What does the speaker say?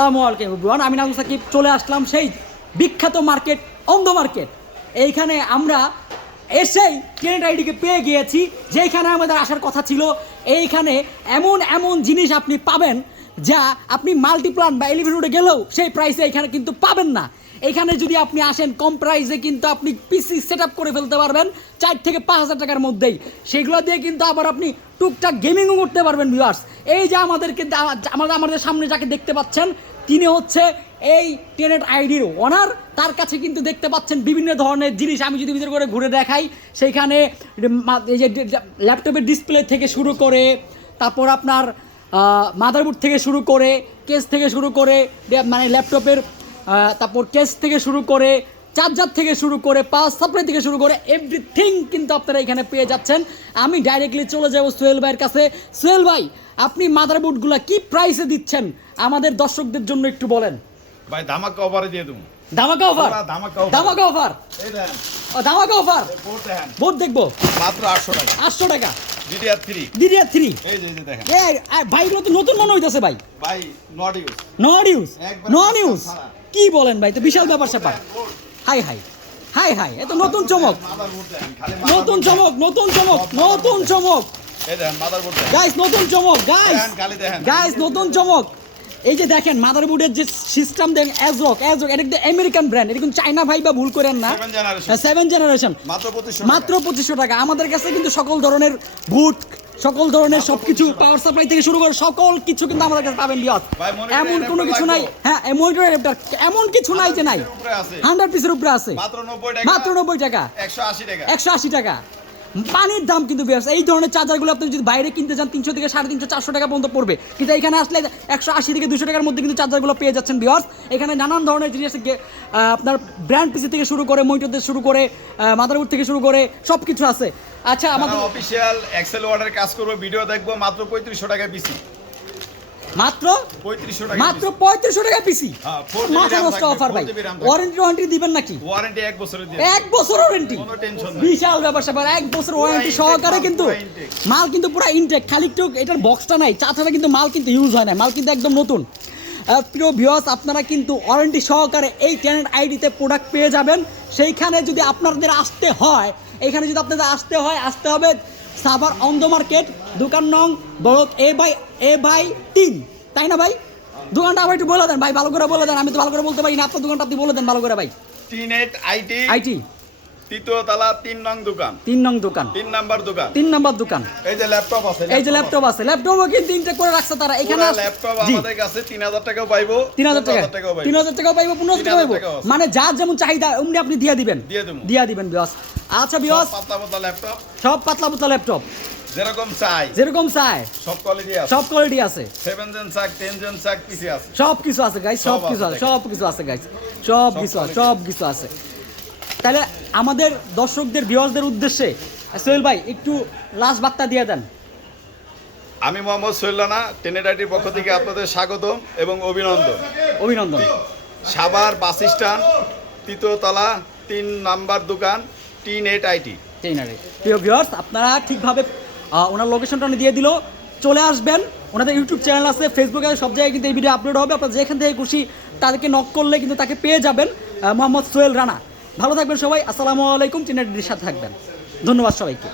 আসসালামু আলাইকুম এভরিওয়ান, আমি নাজমুল সাকিব চলে আসলাম সেই বিখ্যাত মার্কেট অন্ধ মার্কেট। এইখানে আমরা এসেই টেনেট আইডিকে পেয়ে গিয়েছি, যেখানে আমাদের আসার কথা ছিল। এইখানে এমন এমন জিনিস আপনি পাবেন যা আপনি মাল্টিপ্লান বা এলিভেন রোডে গেলেও সেই প্রাইসে এখানে কিন্তু পাবেন না। এখানে যদি আপনি আসেন কম প্রাইসে কিন্তু আপনি পিসি সেট আপ করে ফেলতে পারবেন 4 থেকে 5,000 টাকার মধ্যেই। সেগুলো দিয়ে কিন্তু আবার আপনি টুকটাক গেমিংও করতে পারবেন ভিউয়ার্স। এই যে আমাদের সামনে যাকে দেখতে পাচ্ছেন, তিনি হচ্ছে এই টেনেট আইডির ওনার। তার কাছে কিন্তু দেখতে পাচ্ছেন বিভিন্ন ধরনের জিনিস। আমি যদি ভিতরে করে ঘুরে দেখাই, সেইখানে এই যে ল্যাপটপের ডিসপ্লে থেকে শুরু করে, তারপর আপনার মাদারবোর্ড থেকে শুরু করে, কেস থেকে শুরু করে, মানে ল্যাপটপের তারপর কেস থেকে শুরু করে, চার্জার থেকে শুরু করে, পাওয়ার সাপ্লাই থেকে শুরু করে এভরিথিং কিন্তু আপনারা এখানে পেয়ে যাচ্ছেন। আমি ডাইরেক্টলি চলে যাব সোহেল ভাইয়ের কাছে। সোহেল ভাই, আপনি মাদারবোর্ডগুলো কি প্রাইসে দিচ্ছেন আমাদের দর্শকদের জন্য একটু বলেন। ভাই ধামাকা অফারে দিয়ে দেবো। ধামাকা অফার? ধামাকা অফার, এই দেন। ও ধামাকা অফার। বোর্ড দেখেন, বোর্ড দেখবো মাত্র 800 টাকা। 800 টাকা DDR3। DDR3 এই যে দেখেন। ভাই, এগুলো তো নতুন মনে হইতেছে ভাই। ভাই not use. Not use? Not use কি বলেন ভাই? তো বিশাল ব্যাপার স্যাপার। হাই হাই হাই হাই, এ তো নতুন চমক। মাদারবোর্ড দেখেন, খালি নতুন চমক, নতুন চমক, নতুন চমক এই দেখেন মাদারবোর্ড দেখেন। গাইস, নতুন চমক গাইস, দেখেন খালি দেখেন। গাইস নতুন চমক। এই যে দেখেন মাদারবোর্ডের যে সিস্টেম দেখেন, অ্যাজরক এটা কিন্তু আমেরিকান ব্র্যান্ড, এটা কিন্তু চায়না ভাই বা ভুল করেন না। 7 জেনারেশন, মাত্র 2500 টাকা। আমাদের কাছে কিন্তু সকল ধরনের বুট, সকল ধরনের সবকিছু, পাওয়ার সাপ্লাই থেকে শুরু করে সকল কিছু কিন্তু আমাদের কাছে পাবেন বিয়াস। এমন কোনো কিছু নাই, হ্যাঁ মনিটর অ্যাডাপ্টার এমন কিছু নাই যে নাই। 100 পিসের উপরে আছে, মাত্র 90 টাকা, 180 টাকা। পানির দাম কিন্তু বিয়াস। এই ধরনের চার্জারগুলো আপনি যদি বাইরে কিনতে যান 300 থেকে 350, 400 টাকা পর্যন্ত পড়বে, কিন্তু এখানে আসলে 180 থেকে 200 টাকার মধ্যে কিন্তু চার্জারগুলো পেয়ে যাচ্ছেন বিয়াস। এখানে নানান ধরনের জিনিস, আপনার ব্র্যান্ড পিসি থেকে শুরু করে, মনিটর থেকে শুরু করে, মাদারবোর্ড থেকে শুরু করে সব কিছু আছে। আচ্ছা, আমাদের অফিশিয়াল এক্সেল অর্ডার কাজ করব, ভিডিও দেখবো, মাত্র 3500 টাকা পিসি। মাত্র 3500 টাকা, মাত্র 3500 টাকা পিসি। হ্যাঁ, মাথা নষ্ট অফার ভাই। ওয়ারেন্টি দিবেন নাকি? ওয়ারেন্টি 1 বছরের দিয়ে। 1 বছর ওয়ারেন্টি, কোনো টেনশন নাই। বিশাল ব্যাপার স্যাপার। 1 বছর ওয়ারেন্টি সহকারে কিন্তু মাল কিন্তু পুরো ইনটেক। খালি একটু এটার বক্সটা নাই, তাছাড়া কিন্তু মাল কিন্তু ইউজ হয় না, মাল কিন্তু একদম নতুন। প্রিয় ভিউয়ার্স, আপনারা কিন্তু ওয়ারেন্টি সহকারে এই টেনেট আইডিতে প্রোডাক্ট পেয়ে যাবেন। সেইখানে যদি আপনাদের আসতে হয়, এইখানে যদি আপনাদের আসতে হবে সাভার অন্ধ মার্কেট, দোকান নং বড় A/3, তাই না ভাই? দোকানটা আবার একটু বলে দেন ভাই, ভালো করে বলে দেন। আমি তো ভালো করে বলতে পারি না, আপনার দোকানটা আপনি বলে দেন ভালো করে ভাই। টেনেট আইটি তৃতীয় তলা 3 নং দোকান। 3 নং দোকান, 3 নাম্বার দোকান, 3 নাম্বার দোকান। এই যে ল্যাপটপ আছে, এই যে ল্যাপটপ আছে, ল্যাপটপও কিন্তু ইনটেক করে রাখছে তারা। এখানে ল্যাপটপ আমাদের কাছে 3000 টাকাও পাইবো, 3000 টাকা, 3000 টাকাও পাইবো, 1500 টাকা পাইবো। মানে যার যেমন চাহিদা অমনি আপনি দিয়ে দিবেন বিয়াস। আচ্ছা বিয়াস, পাতলা পাতলা ল্যাপটপ, সব পাতলা পাতলা ল্যাপটপ যেরকম চাই সব কোয়ালিটি কোয়ালিটি আছে। আছে। 7 জেন চাক, 10 জেন চাক পিসি আছে, সব কিছু আছে গাইস, সব কিছু আছে গাইস, সব কিছু আছে। তাহলে আমাদের দর্শকদের ভিউয়ারদের উদ্দেশ্যে সোহেল ভাই একটু লাস্ট বার্তা দিয়ে দেন। আমি মোহাম্মদ সোহেল রানা, টেনেট আইটির পক্ষ থেকে আপনাদের স্বাগতম এবং অভিনন্দন। সাভার বাস স্ট্যান্ড, তৃতীয় তলা, 3 নাম্বার দোকান, টেনেট আইটি। প্রিয় ভিউয়ার্স, আপনারা ঠিকভাবে ওনার লোকেশনটা দিয়ে দিল, চলে আসবেন। ওনাদের ইউটিউব চ্যানেল আছে, ফেসবুকে, সব জায়গায় কিন্তু এই ভিডিও আপলোড হবে। আপনারা যেখান থেকে খুশি তাদেরকে নক করলে কিন্তু তাকে পেয়ে যাবেন, মোহাম্মদ সোহেল রানা। ভালো থাকবেন সবাই, আসসালামু আলাইকুম। টেনেট আইটির সাথে থাকবেন। ধন্যবাদ সবাইকে।